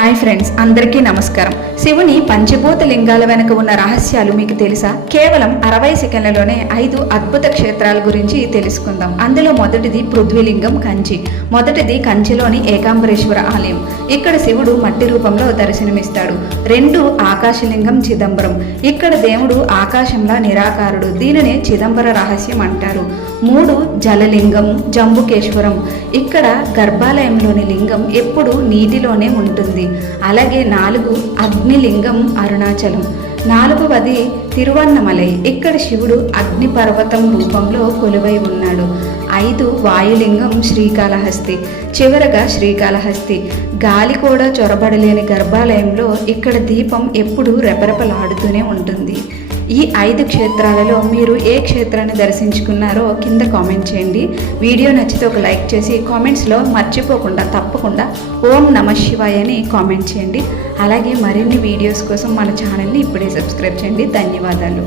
Hi friends, అందరికీ నమస్కారం. శివుని పంచభూత లింగాల వెనుక ఉన్న రహస్యాలు మీకు తెలుసా? కేవలం 60 సెకండ్లలోనే 5 అద్భుత క్షేత్రాల గురించి తెలుసుకుందాం. అందులో మొదటిది పృథ్వీలింగం కంచి. మొదటిది కంచిలోని ఏకాంబరేశ్వర ఆలయం. ఇక్కడ శివుడు మట్టి రూపంలో దర్శనమిస్తాడు. 2 ఆకాశలింగం చిదంబరం. ఇక్కడ దేవుడు ఆకాశంలా నిరాకారుడు. దీనినే చిదంబర రహస్యం అంటారు. 3 జలలింగం జంబుకేశ్వరం. ఇక్కడ గర్భాలయంలోని లింగం ఎప్పుడు నీటిలోనే ఉంటుంది. అలాగే 4 అగ్నిలింగం అరుణాచలం. 4వది తిరువన్నమలై. ఇక్కడ శివుడు అగ్నిపర్వతం రూపంలో కొలువై ఉన్నాడు. 5 వాయులింగం శ్రీకాళహస్తి. చివరగా శ్రీకాళహస్తి. గాలి కూడా చొరబడలేని గర్భాలయంలో ఇక్కడ దీపం ఎప్పుడూ రెపరెపలాడుతూనే ఉంటుంది. ఈ 5 క్షేత్రాలలో మీరు ఏ క్షేత్రాన్ని దర్శించుకున్నారో కింద కామెంట్ చేయండి. వీడియో నచ్చితే ఒక లైక్ చేసి కామెంట్స్లో మర్చిపోకుండా తప్పకుండా ఓం నమః శివాయ అని కామెంట్ చేయండి. అలాగే మరిన్ని వీడియోస్ కోసం మన ఛానల్ని ఇప్పుడే సబ్స్క్రైబ్ చేయండి. ధన్యవాదాలు.